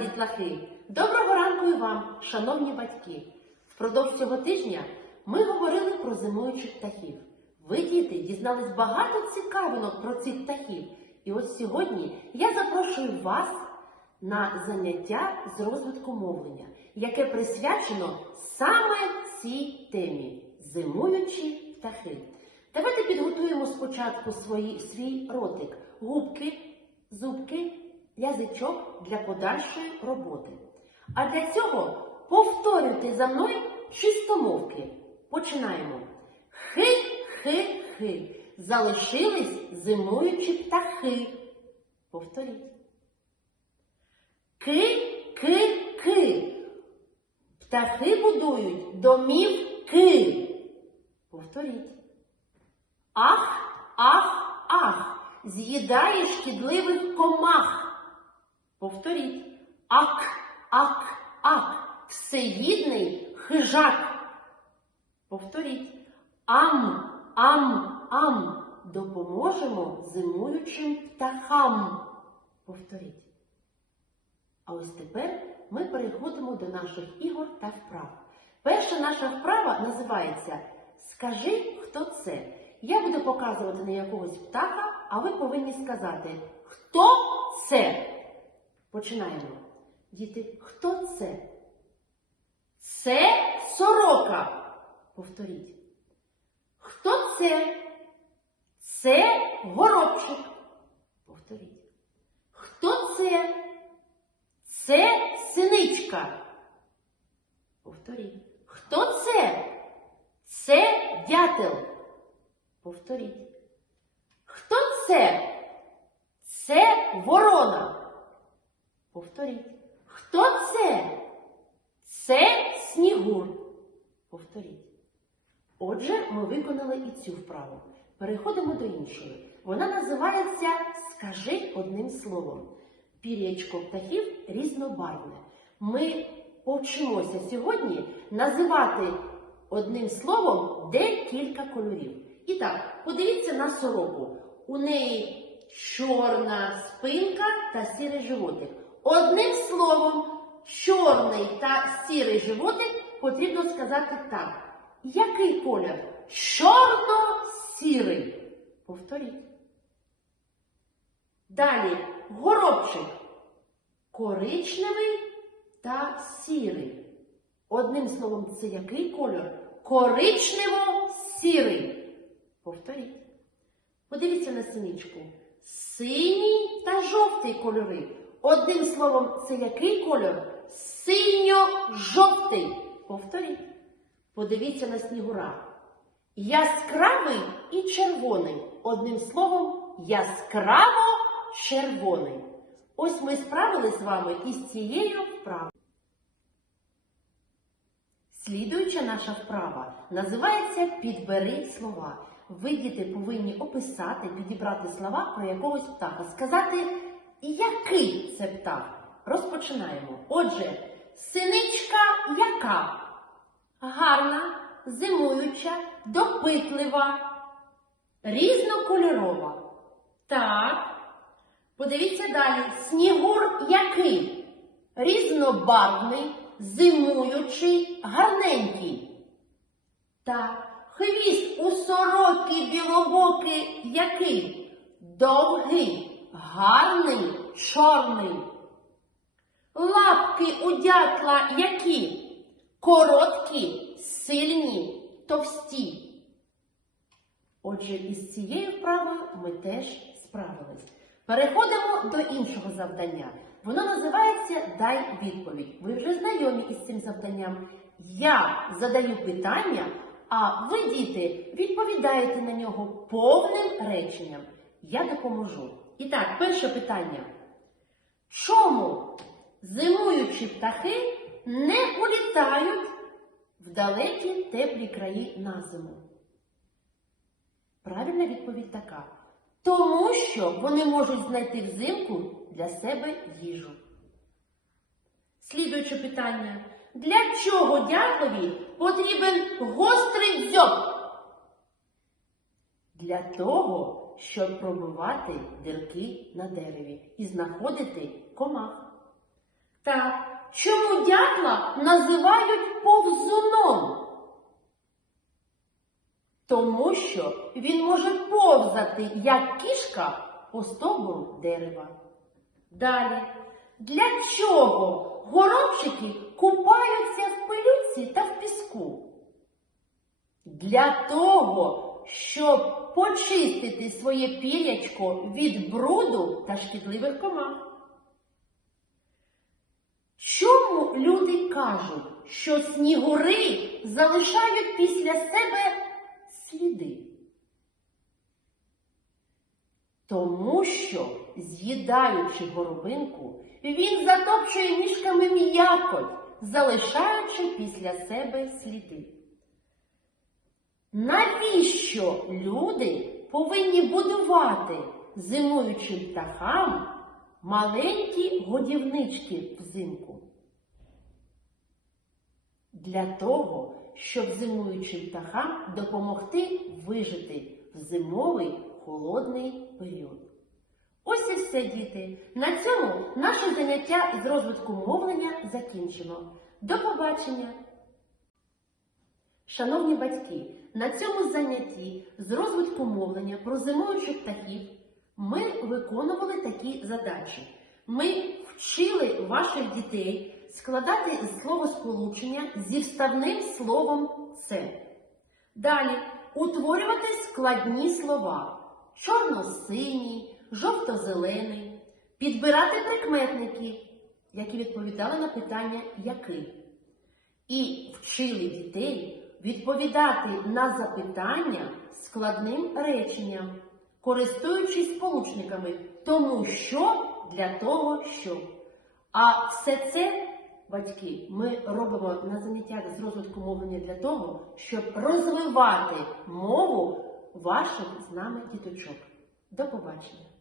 дітлахи! Доброго ранку і вам, шановні батьки! Впродовж цього тижня ми говорили про зимуючих птахів. Ви, діти, дізнались багато цікавинок про цих птахів. І ось сьогодні я запрошую вас на заняття з розвитку мовлення, яке присвячено саме цій темі зимуючі птахи. Давайте підготуємо спочатку свої, свій ротик, губки, зубки, язичок для подальшої роботи. А для цього повторюйте за мною чистомовки. Починаємо. Хи-хи-хи. Залишились зимуючі птахи. Повторіть. Ки-ки-ки. Птахи будують домівки. Повторіть. Ах, ах, ах. З'їдає шкідливих комах. Повторіть. Ак, ак, ак. Всеїдний хижак. Повторіть. Ам, ам, ам. Допоможемо зимуючим птахам. Повторіть. А ось тепер ми переходимо до наших ігор та вправ. Перша наша вправа називається Скажи, хто це. Я буду показувати на якогось птаха, а ви повинні сказати, хто це. Починаємо. Діти, хто це? Це сорока. Повторіть. Хто це? Це горобчик. Повторіть. Хто це? Це синичка. Повторіть. Хто це? Це дятел. Повторіть. Хто це? Повторіть. Хто це? Це снігур. Повторіть. Отже, ми виконали і цю вправу. Переходимо до іншої. Вона називається Скажи одним словом. Пір'ячко птахів різнобарвне. Ми повчимося сьогодні називати одним словом декілька кольорів. І так, подивіться на сороку. У неї чорна спинка та сірий животик. Одним словом, чорний та сірий животик потрібно сказати так. Який колір? Чорно-сірий. Повторіть. Далі горобчик. Коричневий та сірий. Одним словом, це який кольор? Коричнево-сірий. Повторіть. Подивіться на синичку. Синій та жовтий кольори. Одним словом, це який кольор? Синьо-жовтий. Повторіть. Подивіться на снігура. Яскравий і червоний. Одним словом, яскраво червоний. Ось ми справились з вами із цією вправою. Слідуюча наша вправа називається Підбери слова. Ви, діти, повинні описати, підібрати слова про якогось птаха. Сказати, який це птах. Розпочинаємо. Отже, синичка яка? Гарна, зимуюча, допитлива, різнокольорова. Так. Подивіться далі. Снігур який? Різнобарвний, зимуючий, гарненький. Так. Хвіст у сороки білобокий який? Довгий, гарний, чорний. Лапки у дятла які? Короткі, сильні, товсті. Отже, із цією вправою ми теж справились. Переходимо до іншого завдання. Воно називається Дай відповідь. Ви вже знайомі із цим завданням. Я задаю питання, а ви, діти, відповідаєте на нього повним реченням. Я допоможу. І так, перше питання. Чому зимуючі птахи не улітають в далекі теплі краї на зиму? Правильна відповідь така. Тому що вони можуть знайти взимку для себе їжу. Слідуюче питання. Для чого дякові потрібен гострий дзьоб? Для того, щоб пробивати дірки на дереві і знаходити комах. Так, чому дятла називають повзуном? Тому що він може повзати, як кішка, по стовбуру дерева. Далі, для чого горобчики купаються в пилюці та в піску? Для того, щоб почистити своє пірячко від бруду та шкідливих комах. Чому люди кажуть, що снігури залишають після себе сліди? Тому що, з'їдаючи горобинку, він затопчує ніжками м'якоть, залишаючи після себе сліди. Навіщо люди повинні будувати зимуючим птахам маленькі годівнички взимку? Для того, щоб зимуючим птахам допомогти вижити в зимовий холодний період. Ось і все, діти. На цьому наше заняття з розвитку мовлення закінчено. До побачення! Шановні батьки, на цьому занятті з розвитку мовлення про зимуючих птахів ми виконували такі задачі. Ми вчили ваших дітей складати словосполучення зі вставним словом це. Далі утворювати складні слова чорно-синій, жовто-зелений, підбирати прикметники, які відповідали на питання який. І вчили дітей відповідати на запитання складним реченням, користуючись сполучниками тому що для того, що. А все це, батьки, ми робимо на заняттях з розвитку мовлення для того, щоб розвивати мову ваших з нами діточок. До побачення!